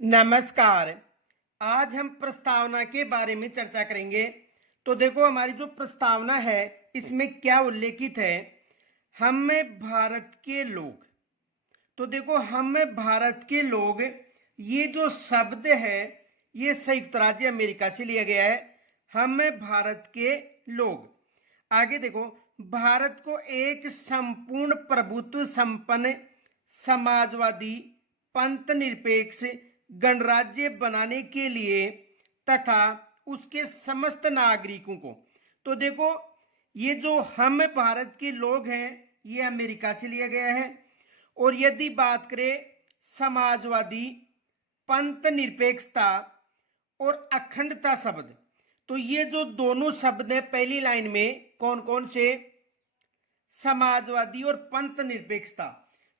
नमस्कार। आज हम प्रस्तावना के बारे में चर्चा करेंगे। तो देखो, हमारी जो प्रस्तावना है इसमें क्या उल्लेखित है। हम में भारत के लोग। तो देखो, हम में भारत के लोग, ये जो शब्द है ये संयुक्त राज्य अमेरिका से लिया गया है। हम में भारत के लोग। आगे देखो, भारत को एक संपूर्ण प्रभुत्व संपन्न समाजवादी पंथ निरपेक्ष गणराज्य बनाने के लिए तथा उसके समस्त नागरिकों को। तो देखो, ये जो हम भारत के लोग हैं ये अमेरिका से लिया गया है। और यदि बात करें समाजवादी पंथ निरपेक्षता और अखंडता शब्द, तो ये जो दोनों शब्द हैं पहली लाइन में कौन कौन से, समाजवादी और पंथ निरपेक्षता।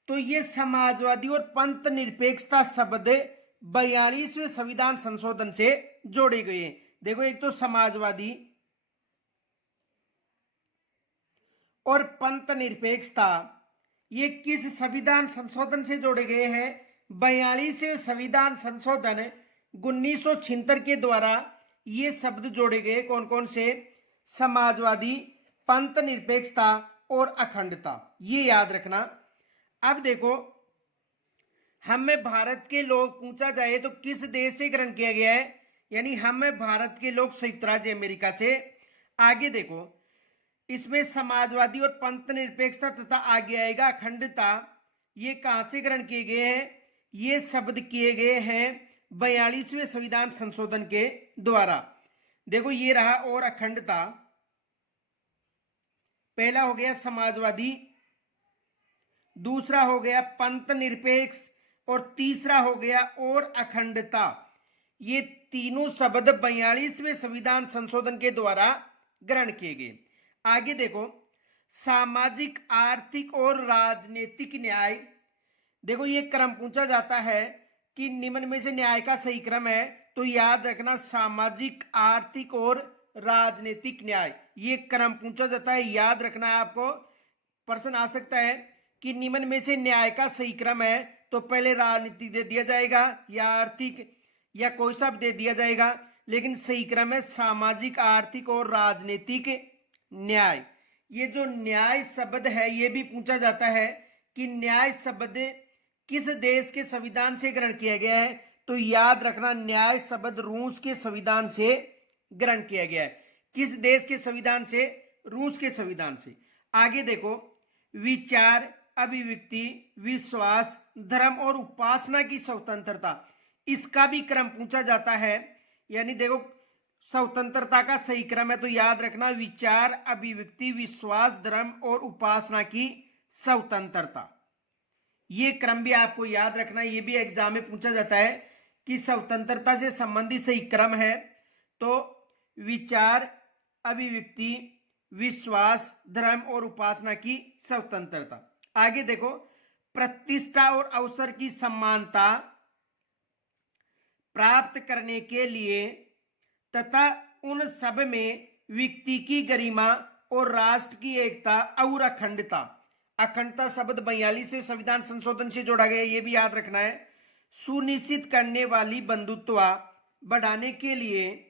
तो ये समाजवादी और पंथ निरपेक्षता शब्द 42वें संविधान संशोधन से जोड़े गए हैं। देखो, एक तो समाजवादी और पंथ निरपेक्षता ये किस संविधान संशोधन से जोड़े गए हैं? 42वें संविधान संशोधन 1976 के द्वारा ये शब्द जोड़े गए। कौन कौन से? समाजवादी, पंथ निरपेक्षता और अखंडता। ये याद रखना। अब देखो, हम में भारत के लोग पूछा जाए तो किस देश से ग्रहण किया गया है? यानी हम में भारत के लोग संयुक्त राज्य अमेरिका से। आगे देखो, इसमें समाजवादी और पंथ निरपेक्षता तथा आगे आएगा अखंडता, ये कहां से ग्रहण किए गए हैं? ये शब्द किए गए हैं 42वें संविधान संशोधन के द्वारा। देखो, ये रहा। और अखंडता, पहला हो गया समाजवादी, दूसरा हो गया पंथ निरपेक्ष और तीसरा हो गया और अखंडता। ये तीनों शब्द 42वें संविधान संशोधन के द्वारा ग्रहण किए गए। आगे देखो, सामाजिक, आर्थिक और राजनीतिक न्याय। देखो, ये क्रम पूछा जाता है कि निम्न में से न्याय का सही क्रम है। तो याद रखना, सामाजिक, आर्थिक और राजनीतिक न्याय, ये क्रम पूछा जाता है। याद रखना, आपको प्रश्न आ सकता है कि निम्न में से न्याय का सही क्रम है, तो पहले राजनीति दे दिया जाएगा या आर्थिक या कोई सा दे दिया जाएगा, लेकिन सही क्रम है सामाजिक, आर्थिक और राजनीतिक न्याय। ये जो न्याय शब्द है ये भी पूछा जाता है कि न्याय शब्द किस देश के संविधान से ग्रहण किया गया है? तो याद रखना, न्याय शब्द रूस के संविधान से ग्रहण किया गया है। किस देश के संविधान से? रूस के संविधान से। आगे देखो, विचार, अभिव्यक्ति, विश्वास, धर्म और उपासना की स्वतंत्रता, इसका भी क्रम पूछा जाता है। यानी देखो, स्वतंत्रता का सही क्रम है, तो याद रखना विचार, अभिव्यक्ति, विश्वास, धर्म और उपासना की स्वतंत्रता। ये क्रम भी आपको याद रखना। ये भी एग्जाम में पूछा जाता है कि स्वतंत्रता से संबंधित सही क्रम है। तो विचार, अभिव्यक्ति, विश्वास, धर्म और उपासना की स्वतंत्रता। आगे देखो, प्रतिष्ठा और अवसर की समानता प्राप्त करने के लिए तथा उन सब में व्यक्ति की गरिमा और राष्ट्र की एकता और अखंडता। अखंडता शब्द 42वें संविधान संशोधन से जोड़ा गया, ये भी याद रखना है। सुनिश्चित करने वाली बंधुत्व बढ़ाने के लिए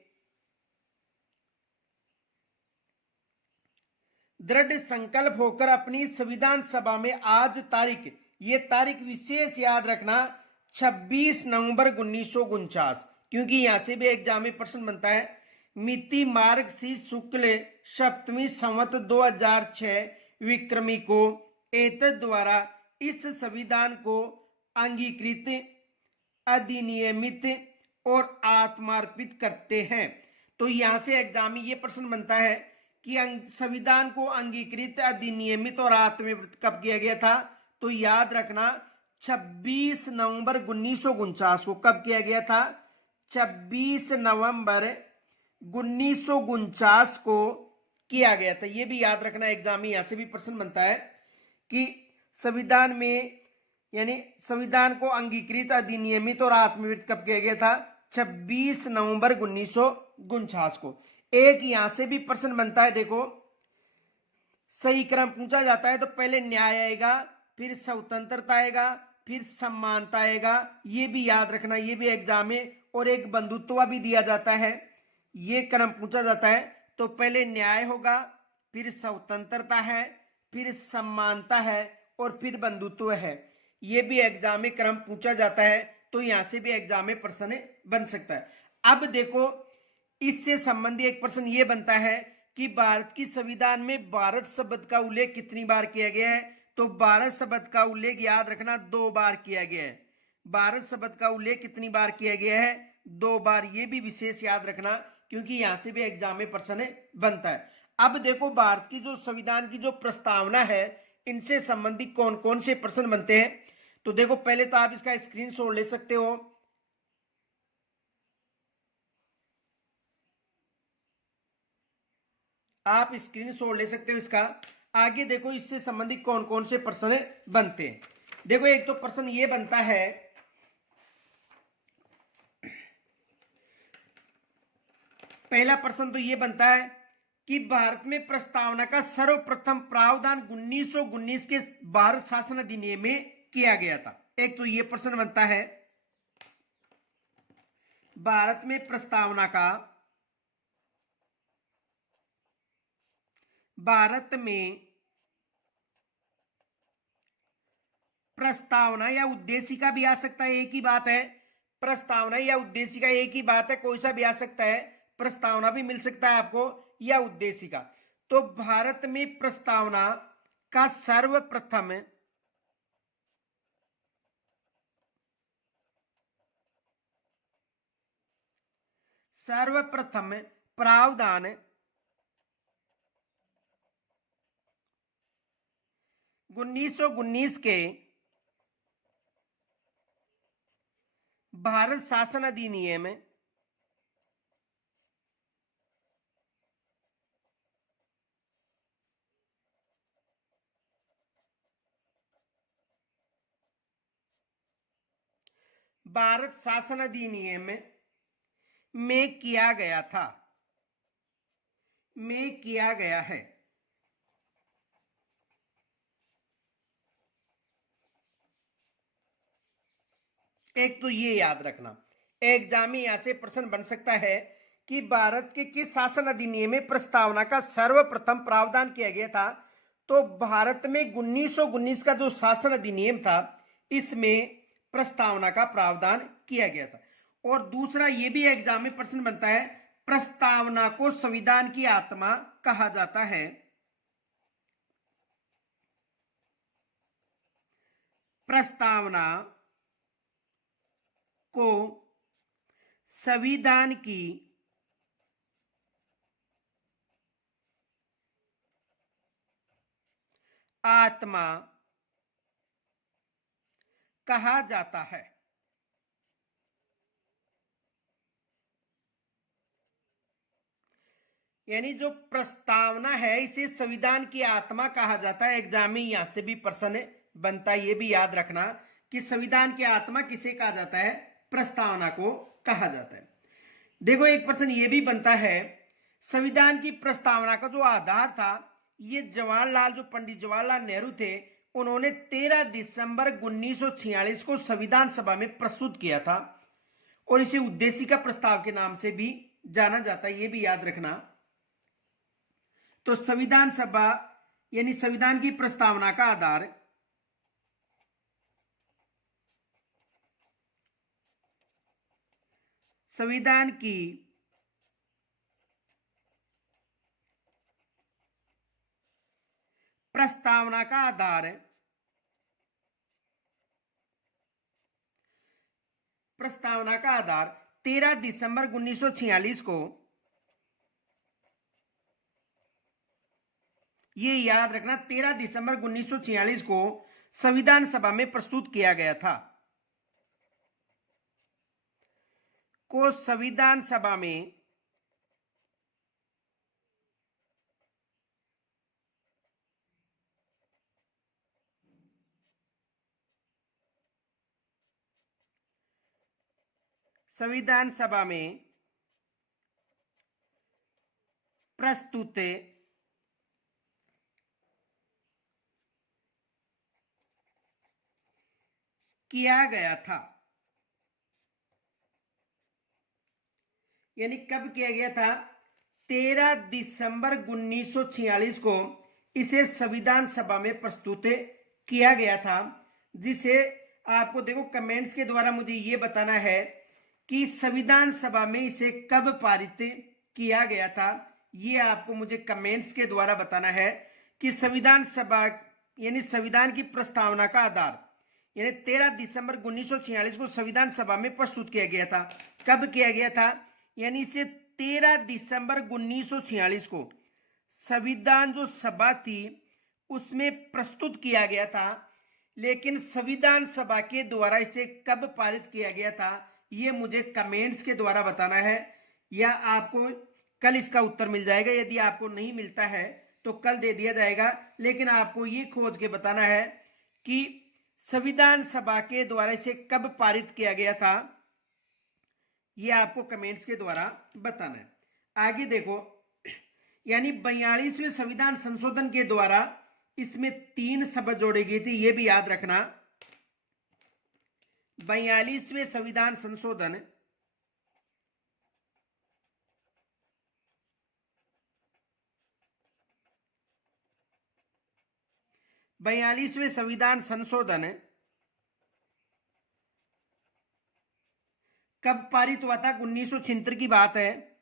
दृढ़ संकल्प होकर अपनी संविधान सभा में आज तारीख, ये तारीख विशेष याद रखना, 26 नवंबर 1949, क्योंकि यहां से भी एग्जाम में प्रश्न बनता है। मिति मार्गशीर्ष शुक्ल सप्तमी संवत 2006 विक्रमी को एतद द्वारा इस संविधान को अंगीकृत, अधिनियमित और आत्मार्पित करते हैं। तो यहां से एग्जाम में ये प्रश्न बनता है कि संविधान को अंगीकृत, अधिनियमित और आत्मार्पित कब किया गया था? तो याद रखना 26 नवंबर 1949 को। कब किया गया था? 26 नवंबर 1949 को किया गया था। ये भी याद रखना, एग्जाम में यहां से भी प्रश्न बनता है कि संविधान में, यानी संविधान को अंगीकृत, अधिनियमित और आत्मवित कब किया गया था? 26 नवंबर 1949 को। एक यहां से भी प्रश्न बनता है। देखो, सही क्रम पूछा जाता है तो पहले न्याय आएगा, फिर स्वतंत्रता आएगा, फिर समानता आएगा, ये भी याद रखना, ये भी एग्जाम में, और एक बंधुत्व भी दिया जाता है, ये क्रम पूछा जाता है। तो पहले न्याय होगा, फिर स्वतंत्रता है, फिर समानता है, और फिर बंधुत्व है। ये भी एग्जाम में क्रम पूछा जाता है, तो यहां से भी एग्जाम में प्रश्न बन सकता है। अब देखो, इससे संबंधी एक प्रश्न ये बनता है कि भारत की संविधान में भारत शब्द का उल्लेख कितनी बार किया गया है? तो भारत शब्द का उल्लेख याद रखना 2 बार किया गया है। भारत शब्द का उल्लेख कितनी बार किया गया है? 2 बार। ये भी विशेष याद रखना, क्योंकि यहां से भी एग्जाम में प्रश्न बनता है। अब देखो, भारत की जो संविधान की जो प्रस्तावना है, इनसे संबंधित कौन कौन से प्रश्न बनते हैं? तो देखो, पहले तो आप इसका स्क्रीनशॉट ले सकते हो। आप स्क्रीनशॉट ले सकते हो इसका। आगे देखो, इससे संबंधित कौन कौन से प्रश्न बनते हैं। देखो, एक तो प्रश्न ये बनता है, पहला प्रश्न तो ये बनता है कि भारत में प्रस्तावना का सर्वप्रथम प्रावधान 1919 के भारत शासन अधिनियम में किया गया था। एक तो ये प्रश्न बनता है, भारत में प्रस्तावना का, भारत में प्रस्तावना या उद्देशिका भी आ सकता है, एक ही बात है। प्रस्तावना या उद्देशिका एक ही बात है, कोई सा भी आ सकता है। प्रस्तावना भी मिल सकता है आपको, या उद्देशिका। तो भारत में प्रस्तावना का सर्वप्रथम प्रावधान 1919 के भारत शासन अधिनियम भारत शासन अधिनियम में किया गया था, में किया गया है। एक तो ये याद रखना, एग्जाम में यहां से प्रश्न बन सकता है कि भारत के किस शासन अधिनियम में प्रस्तावना का सर्वप्रथम प्रावधान किया गया था? तो भारत में 1919 का जो शासन अधिनियम था, इसमें प्रस्तावना का प्रावधान किया गया था। और दूसरा ये भी एग्जाम में प्रश्न बनता है, प्रस्तावना को संविधान की आत्मा कहा जाता है। प्रस्तावना को संविधान की आत्मा कहा जाता है। यानी जो प्रस्तावना है, इसे संविधान की आत्मा कहा जाता है। एग्जाम में यहां से भी प्रश्न बनता है, ये भी याद रखना कि संविधान की आत्मा किसे कहा जाता है? प्रस्तावना को कहा जाता है। देखो, एक प्रश्न ये भी बनता है, संविधान की प्रस्तावना का जो आधार था, ये पंडित जवाहरलाल नेहरू थे, उन्होंने 13 दिसंबर 1946 को संविधान सभा में प्रस्तुत किया था, और इसे उद्देशिका प्रस्ताव के नाम से भी जाना जाता है, ये भी याद रखना। तो संविधान सभा यानी संविधान की प्रस्तावना का आधार संविधान की प्रस्तावना का आधार 13 दिसंबर 1946 को, ये याद रखना, 13 दिसंबर 1946 को संविधान सभा में प्रस्तुत किया गया था। संविधान सभा में प्रस्तुत किया गया था। यानी कब किया गया था? 13 दिसंबर 1946 को इसे संविधान सभा में प्रस्तुत किया गया था, जिसे आपको देखो कमेंट्स के द्वारा मुझे ये बताना है कि संविधान सभा में इसे कब पारित किया गया था। ये आपको मुझे कमेंट्स के द्वारा बताना है कि संविधान सभा यानी संविधान की प्रस्तावना का आधार यानी 13 दिसंबर 1946 को संविधान सभा में प्रस्तुत किया गया था। कब किया गया था? यानी इसे 13 दिसंबर 1946 को संविधान जो सभा थी उसमें प्रस्तुत किया गया था, लेकिन संविधान सभा के द्वारा इसे कब पारित किया गया था ये मुझे कमेंट्स के द्वारा बताना है, या आपको कल इसका उत्तर मिल जाएगा। यदि आपको नहीं मिलता है तो कल दे दिया जाएगा, लेकिन आपको ये खोज के बताना है कि संविधान सभा के द्वारा इसे कब पारित किया गया था, ये आपको कमेंट्स के द्वारा बताना है। आगे देखो, यानी 42वें संविधान संशोधन के द्वारा इसमें 3 शब्द जोड़े गए थे, ये भी याद रखना। 42वें संविधान संशोधन 42वें संविधान संशोधन कब पारित हुआ था? 1976 की बात है।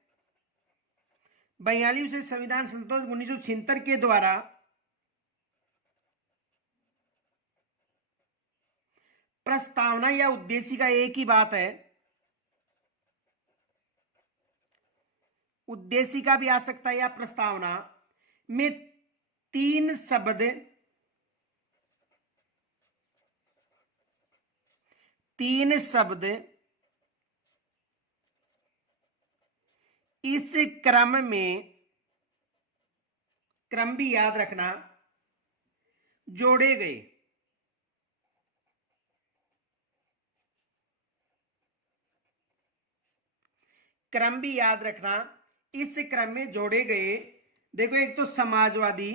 42वें संविधान संशोधन 1976 के द्वारा प्रस्तावना या उद्देशिका एक ही बात है, उद्देशिका भी आ सकता है या प्रस्तावना में 3 शब्द इस क्रम में, क्रम भी याद रखना, जोड़े गए। क्रम भी याद रखना, इस क्रम में जोड़े गए। देखो, एक तो समाजवादी,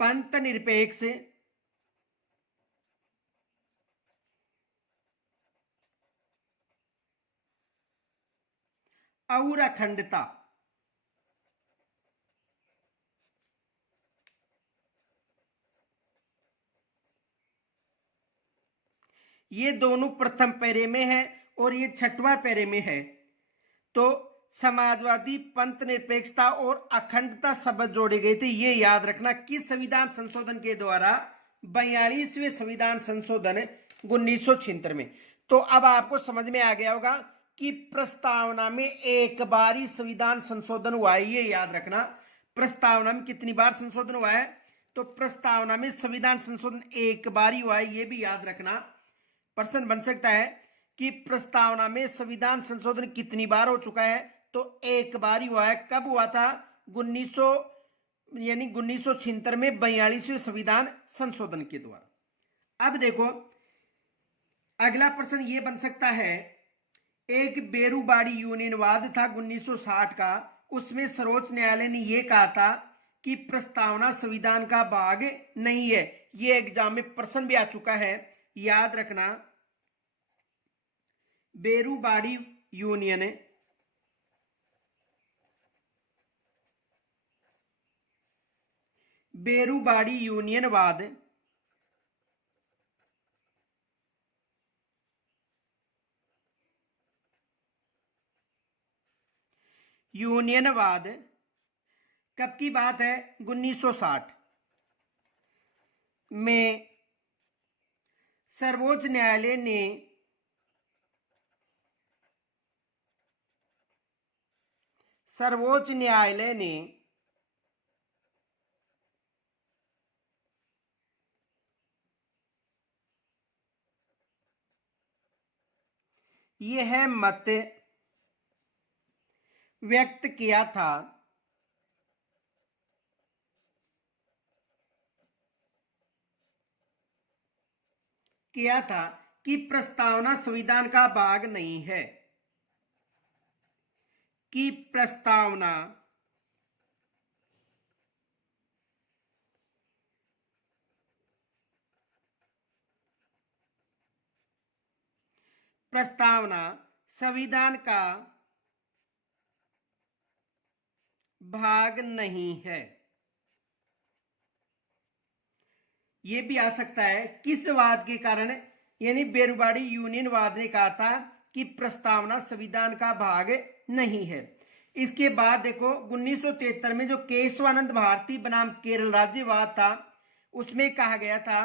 पंथ निरपेक्ष, और अखंडता। ये दोनों प्रथम पैरे में है और ये छठवां पैरे में है। तो समाजवादी, पंथ निरपेक्षता और अखंडता शब्द जोड़े गए थे, ये याद रखना किस संविधान संशोधन के द्वारा? 42वें संविधान संशोधन 1976 में। तो अब आपको समझ में आ गया होगा कि प्रस्तावना में एक बार ही संविधान संशोधन हुआ है, ये याद रखना। प्रस्तावना में कितनी बार संशोधन हुआ है? तो प्रस्तावना में संविधान संशोधन एक बार ही हुआ है, ये भी याद रखना। प्रश्न बन सकता है कि प्रस्तावना में संविधान संशोधन कितनी बार हो चुका है? तो एक बार ही हुआ है। कब हुआ था? 1976 में 42वें संविधान संशोधन के द्वारा। अब देखो, अगला प्रश्न ये बन सकता है, एक बेरूबाड़ी यूनियनवाद था 1960 का, उसमें सर्वोच्च न्यायालय ने यह कहा था कि प्रस्तावना संविधान का भाग नहीं है। ये एग्जाम में प्रश्न भी आ चुका है, याद रखना। बेरूबाड़ी यूनियनवाद कब की बात है? 1960 में सर्वोच्च न्यायालय ने यह मत व्यक्त किया था कि प्रस्तावना संविधान का भाग नहीं है, कि प्रस्तावना प्रस्तावना संविधान का भाग नहीं है। यह भी आ सकता है किस वाद के कारण, यानी बेरुबाड़ी यूनियनवाद ने कहा था कि प्रस्तावना संविधान का भाग नहीं है। इसके बाद देखो 1973 में जो केशवानंद भारती बनाम केरल राज्यवाद था, उसमें कहा गया था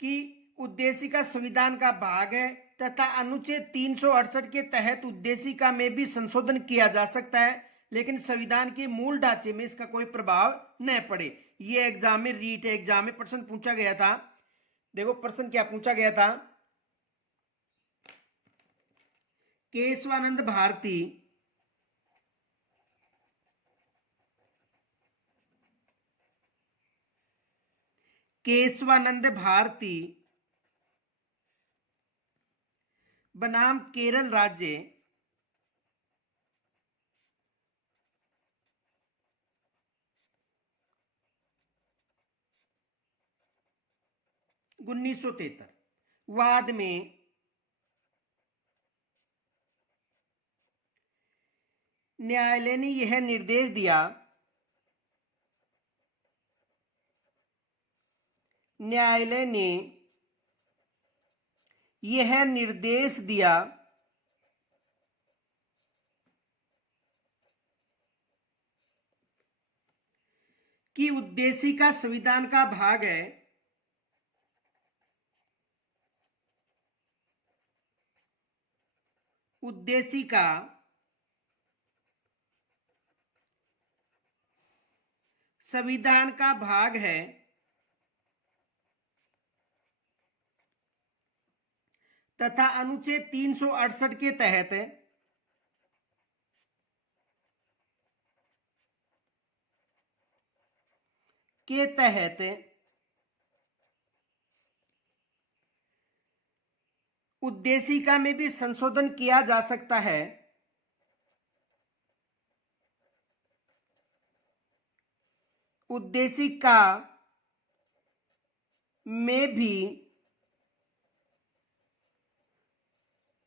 कि उद्देशिका संविधान का भाग है तथा अनुच्छेद 368 के तहत उद्देशिका में भी संशोधन किया जा सकता है, लेकिन संविधान के मूल ढांचे में इसका कोई प्रभाव न पड़े। ये एग्जाम में, रीट एग्जाम में प्रश्न पूछा गया था। देखो प्रश्न क्या पूछा गया था, केशवानंद भारती बनाम केरल राज्य उन्नीस सौ तिहत्तर वाद में न्यायालय ने यह निर्देश दिया, न्यायालय ने यह निर्देश दिया कि उद्देशिका संविधान का भाग है, उद्देशिका संविधान का भाग है तथा अनुच्छेद 368 के तहत उद्देशिका में भी संशोधन किया जा सकता है, उद्देशिका में भी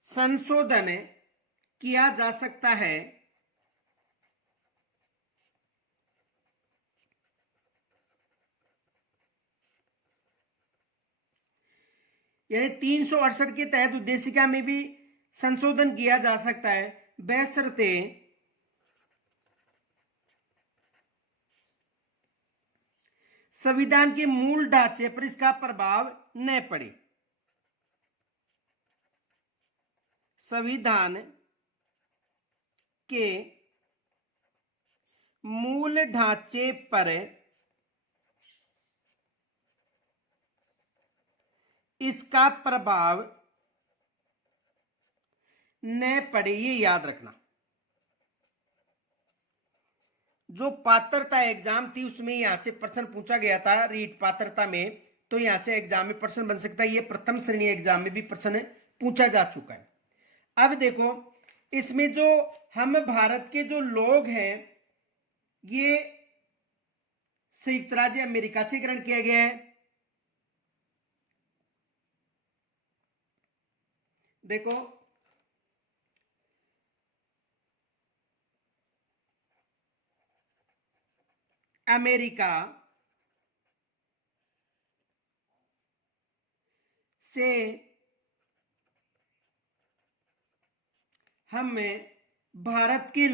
संशोधन किया जा सकता है, यानी 368 के तहत उद्देशिका में भी संशोधन किया जा सकता है, बशर्ते संविधान के मूल ढांचे पर इसका प्रभाव न पड़े। संविधान के मूल ढांचे पर इसका प्रभाव न पड़े, ये याद रखना। जो पात्रता एग्जाम थी उसमें यहां से प्रश्न पूछा गया था रीट पात्रता में, तो यहां से एग्जाम में प्रश्न बन सकता है। ये प्रथम श्रेणी एग्जाम में भी प्रश्न पूछा जा चुका है। अब देखो इसमें जो हम भारत के जो लोग हैं, ये संयुक्त राज्य अमेरिका से ग्रहण किया गया है। देखो अमेरिका से हम भारत के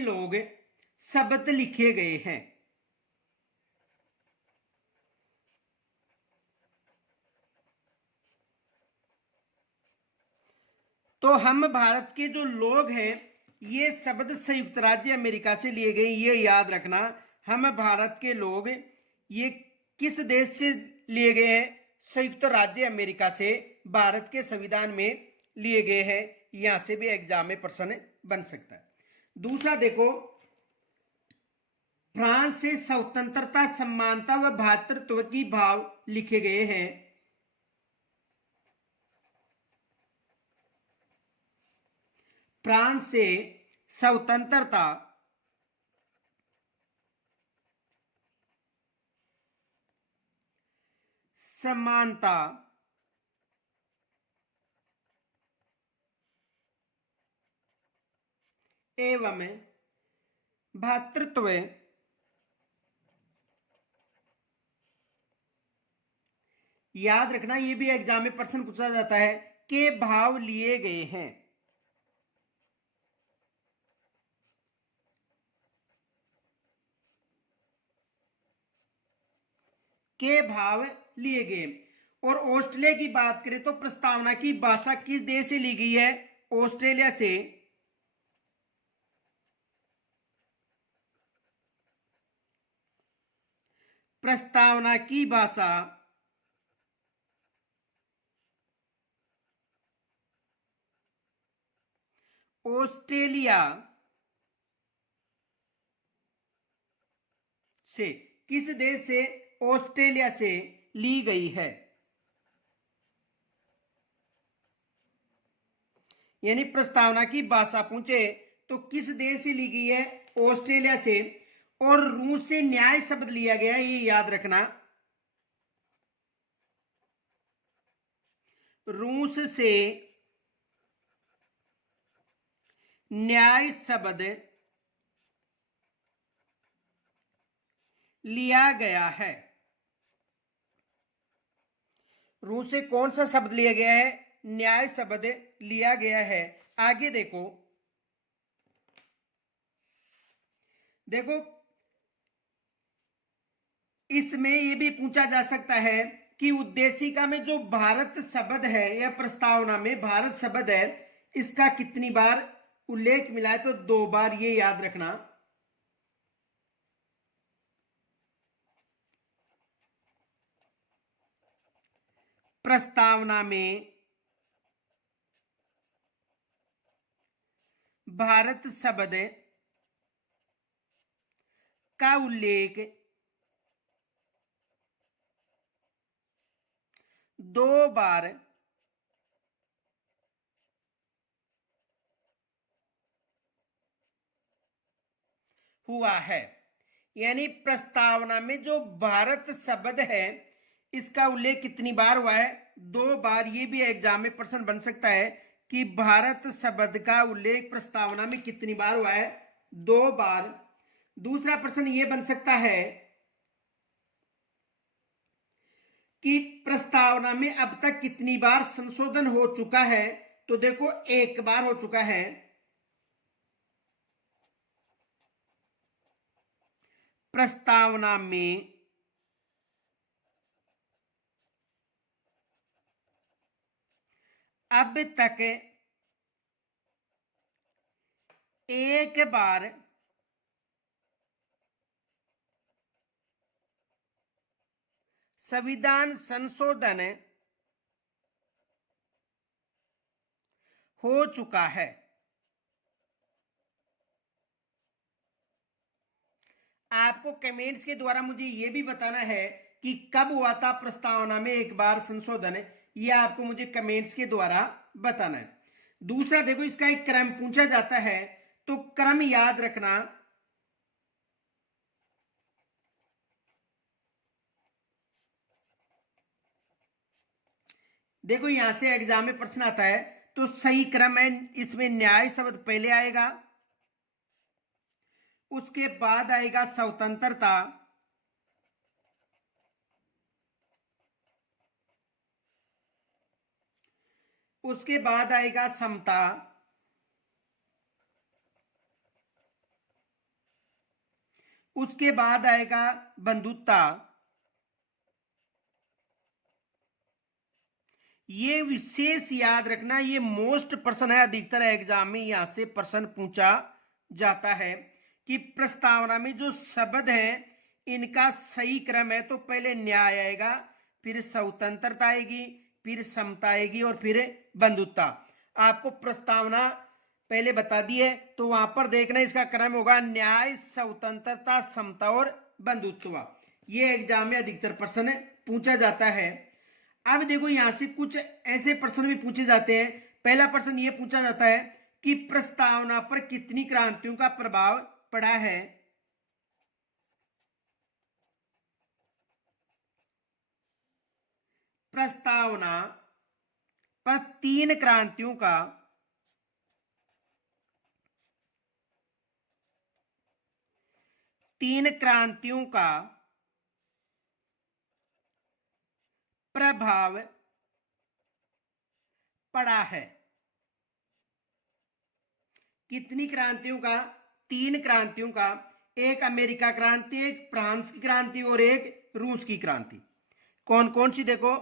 लोग शब्द लिखे गए हैं। तो हम भारत के जो लोग हैं, ये शब्द संयुक्त राज्य अमेरिका से लिए गए, ये याद रखना। हम भारत के लोग ये किस देश से लिए गए हैं? संयुक्त राज्य अमेरिका से भारत के संविधान में लिए गए हैं। यहां से भी एग्जाम में प्रश्न बन सकता है। दूसरा देखो, फ्रांस से स्वतंत्रता, समानता व भ्रातृत्व की भाव लिखे गए हैं। फ्रांस से स्वतंत्रता, समानता एवं भ्रातृत्व याद रखना, ये भी एग्जाम में प्रश्न पूछा जाता है, के भाव लिए गए हैं। के भाव लिए गए। और ऑस्ट्रेलिया की बात करें तो प्रस्तावना की भाषा किस देश से ली गई है? ऑस्ट्रेलिया से। प्रस्तावना की भाषा ऑस्ट्रेलिया से। किस देश से? ऑस्ट्रेलिया से ली गई है। यानी प्रस्तावना की भाषा पूछे तो किस देश से ली गई है? ऑस्ट्रेलिया से। और रूस से न्याय शब्द लिया गया, ये याद रखना। रूस से न्याय शब्द लिया गया है। रूस से कौन सा शब्द लिया गया है? न्याय शब्द लिया गया है। आगे देखो, देखो इसमें यह भी पूछा जा सकता है कि उद्देशिका में जो भारत शब्द है या प्रस्तावना में भारत शब्द है, इसका कितनी बार उल्लेख मिला है? तो 2 बार, ये याद रखना। प्रस्तावना में भारत शब्द का उल्लेख 2 बार हुआ है। यानी प्रस्तावना में जो भारत शब्द है, इसका उल्लेख कितनी बार हुआ है? 2 बार। ये भी एग्जाम में प्रश्न बन सकता है कि भारत शब्द का उल्लेख प्रस्तावना में कितनी बार हुआ है? 2 बार। दूसरा प्रश्न ये बन सकता है कि प्रस्तावना में अब तक कितनी बार संशोधन हो चुका है? तो देखो 1 बार हो चुका है। प्रस्तावना में अब तक 1 बार संविधान संशोधन हो चुका है। आपको कमेंट्स के द्वारा मुझे यह भी बताना है कि कब हुआ था प्रस्तावना में 1 बार संशोधन, यह आपको मुझे कमेंट्स के द्वारा बताना है। दूसरा देखो, इसका एक क्रम पूछा जाता है, तो क्रम याद रखना। देखो यहां से एग्जाम में प्रश्न आता है, तो सही क्रम है, इसमें न्याय शब्द पहले आएगा, उसके बाद आएगा स्वतंत्रता, उसके बाद आएगा समता, उसके बाद आएगा बंधुता। ये विशेष याद रखना, ये मोस्ट प्रश्न है, अधिकतर एग्जाम में यहां से प्रश्न पूछा जाता है कि प्रस्तावना में जो शब्द है इनका सही क्रम है। तो पहले न्याय आएगा, फिर स्वतंत्रता आएगी, फिर समता आएगी और फिर बंधुता। आपको प्रस्तावना पहले बता दी है, तो वहां पर देखना इसका क्रम होगा न्याय, स्वतंत्रता, समता और बंधुत्व। ये एग्जाम में अधिकतर प्रश्न पूछा जाता है। अब देखो यहां से कुछ ऐसे प्रश्न भी पूछे जाते हैं। पहला प्रश्न ये पूछा जाता है कि प्रस्तावना पर कितनी क्रांतियों का प्रभाव पड़ा है? प्रस्तावना पर तीन क्रांतियों का प्रभाव पड़ा है। कितनी क्रांतियों का? तीन क्रांतियों का। एक अमेरिका क्रांति, एक फ्रांस की क्रांति और एक रूस की क्रांति। कौन कौन सी? देखो,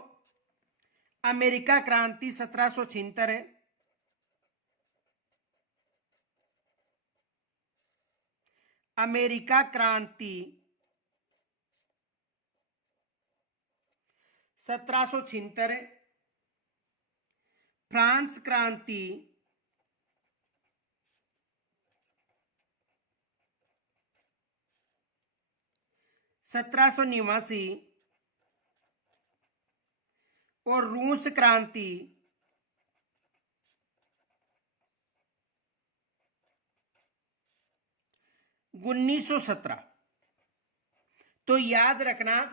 अमेरिका क्रांति 1776 है, अमेरिका क्रांति 1776 है, फ्रांस क्रांति 1789 और रूस क्रांति 1917। तो याद रखना,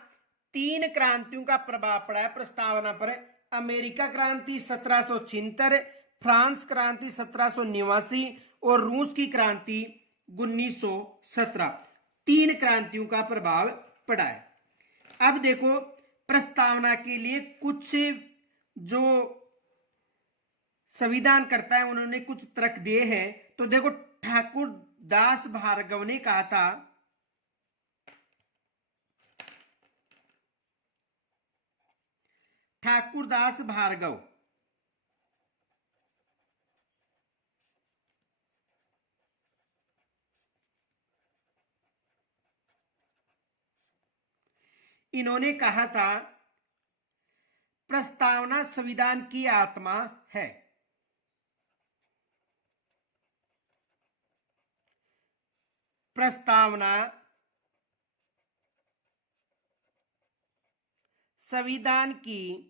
तीन क्रांतियों का प्रभाव पड़ा है प्रस्तावना पर। अमेरिका क्रांति 1776, फ्रांस क्रांति 1789 और रूस की क्रांति 1917। तीन क्रांतियों का प्रभाव पड़ा है। अब देखो, प्रस्तावना के लिए कुछ जो संविधान करता है उन्होंने कुछ तर्क दिए हैं। तो देखो, ठाकुर दास भार्गव ने कहा था, ठाकुरदास भार्गव इन्होंने कहा था प्रस्तावना संविधान की आत्मा है। प्रस्तावना संविधान की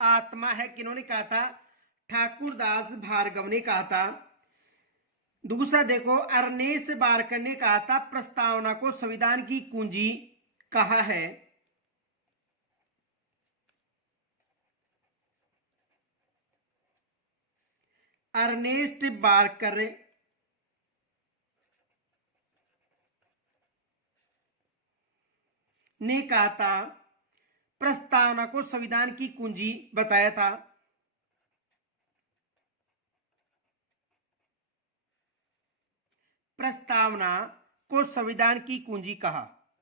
आत्मा है। किन्होंने कहा था? ठाकुरदास भार्गव ने कहा था। दूसरा देखो, अर्नेस्ट बारकर ने कहा था प्रस्तावना को संविधान की कुंजी कहा है। अर्नेस्ट बारकर ने कहा था, प्रस्तावना को संविधान की कुंजी बताया था। प्रस्तावना को संविधान की कुंजी कहा।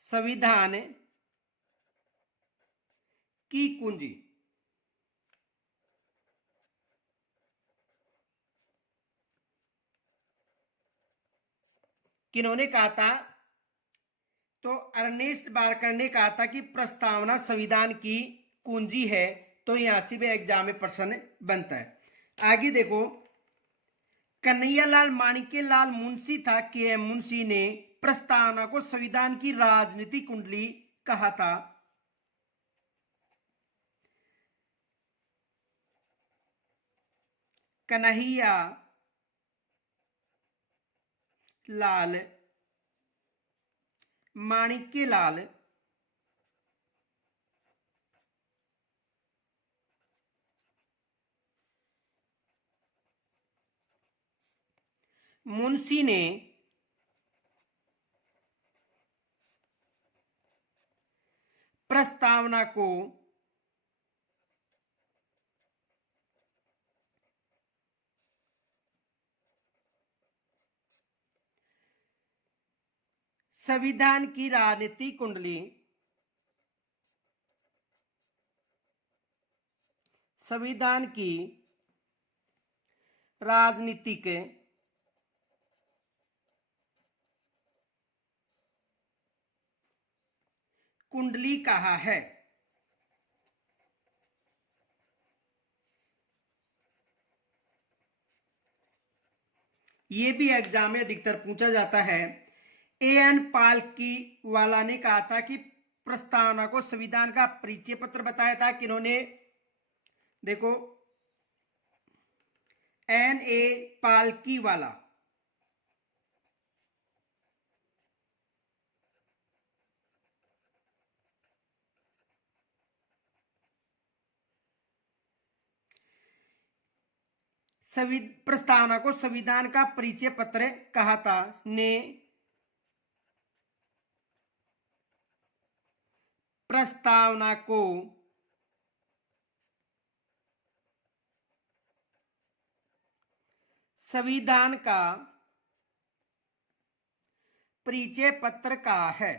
संविधान की कुंजी। किन्होंने कहा था? तो अर्नेस्ट बारकर ने कहा था कि प्रस्तावना संविधान की कुंजी है। तो यहां से भी एग्जाम में प्रश्न बनता है। आगे देखो, कन्हैयालाल माणिक्यलाल मुंशी था, के एम मुंशी ने प्रस्तावना को संविधान की राजनीतिक कुंडली कहा था। कन्हैया लाल माणिक्यलाल मुंशी ने प्रस्तावना को संविधान की राजनीतिक कुंडली, संविधान की राजनीतिक कुंडली कहा है। यह भी एग्जाम में अधिकतर पूछा जाता है। ए एन पालकी वाला ने कहा था कि प्रस्तावना को संविधान का परिचय पत्र बताया था। किन्होंने? देखो, N.A. पालकी वाला। प्रस्तावना को संविधान का परिचय पत्र कहा था। ने प्रस्तावना को संविधान का परिचय पत्र कहा है।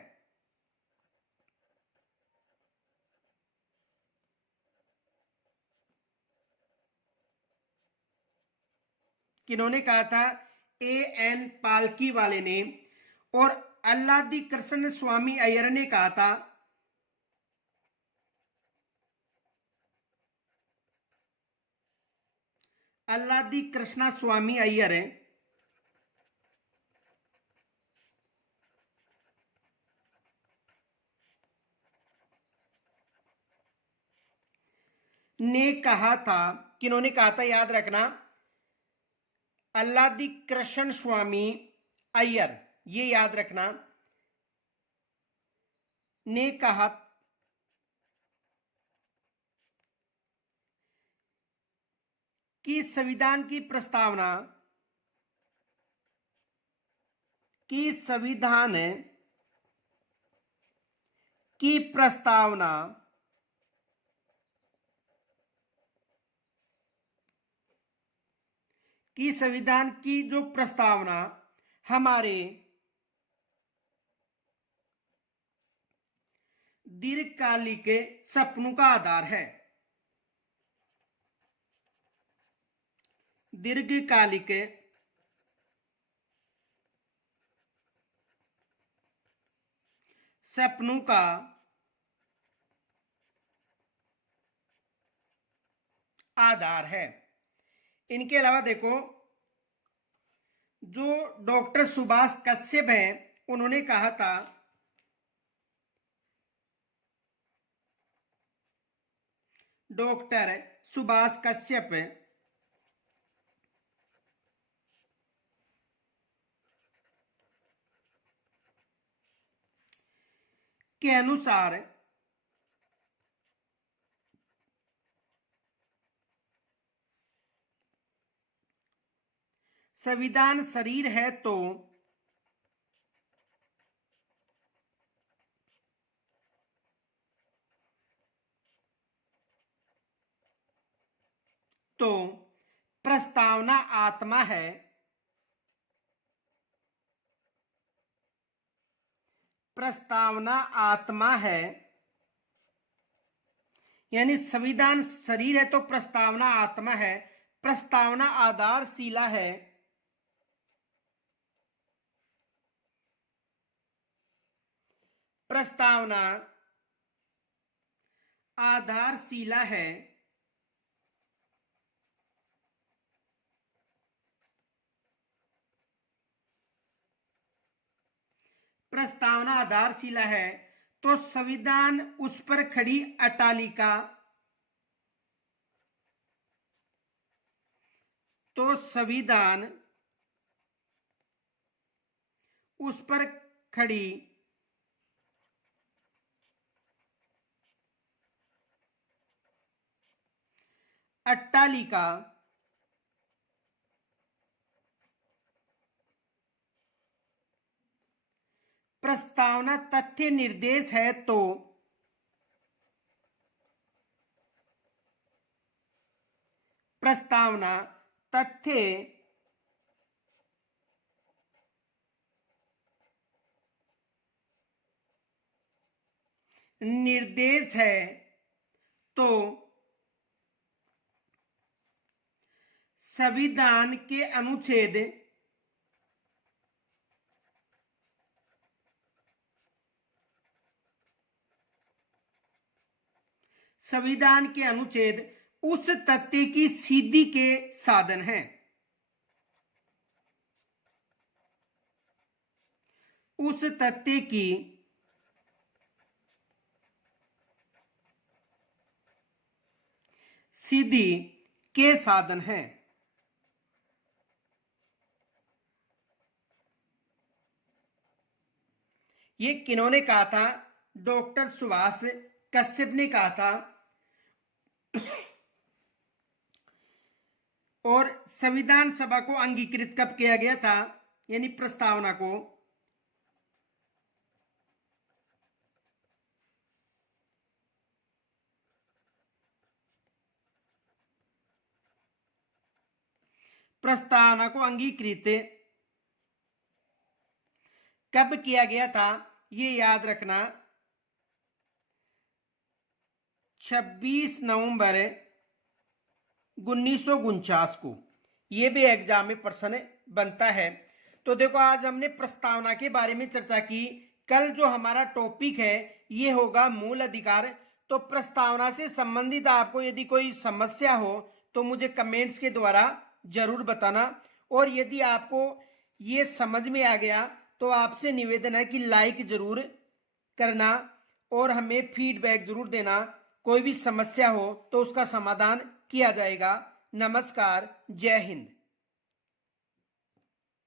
किन्होंने कहा था? A.N. पालकी वाले ने। और अल्लादी कृष्ण स्वामी अय्यर ने कहा था। अल्लादी कृष्णा स्वामी अय्यर ने कहा था। किन्होंने कहा था? याद रखना, अल्लादी कृष्ण स्वामी अय्यर, ये याद रखना, ने कहा कि संविधान की प्रस्तावना की संविधान की जो प्रस्तावना हमारे दीर्घकालिक सपनों का आधार है। दीर्घकालिक सपनों का आधार है। इनके अलावा देखो, जो डॉक्टर सुभाष कश्यप हैं, उन्होंने कहा था डॉक्टर सुभाष कश्यप के अनुसार संविधान शरीर है तो प्रस्तावना आत्मा है। प्रस्तावना आत्मा है, यानी संविधान शरीर है तो प्रस्तावना आत्मा है। प्रस्तावना आधारशिला है। प्रस्तावना आधारशिला है। प्रस्तावना आधारशिला है तो संविधान उस पर खड़ी अट्टालिका, तो संविधान उस पर खड़ी अट्टालिका प्रस्तावना तथ्य निर्देश है तो प्रस्तावना तथ्य निर्देश है तो संविधान के अनुच्छेद उस तथ्य की सिद्धि के साधन हैं। उस तथ्य की सिद्धि के साधन हैं। ये किन्होंने कहा था? डॉक्टर सुभाष कश्यप ने कहा था। और संविधान सभा को अंगीकृत कब किया गया था, यानी प्रस्तावना को? प्रस्तावना को अंगीकृत कब किया गया था, ये याद रखना। 26 नवंबर 1949 को। ये भी एग्जाम में प्रश्न बनता है। तो देखो, आज हमने प्रस्तावना के बारे में चर्चा की। कल जो हमारा टॉपिक है ये होगा मूल अधिकार। तो प्रस्तावना से संबंधित आपको यदि कोई समस्या हो तो मुझे कमेंट्स के द्वारा जरूर बताना। और यदि आपको ये समझ में आ गया तो आपसे निवेदन है कि लाइक जरूर करना और हमें फीडबैक जरूर देना। कोई भी समस्या हो तो उसका समाधान किया जाएगा। नमस्कार, जय हिंद।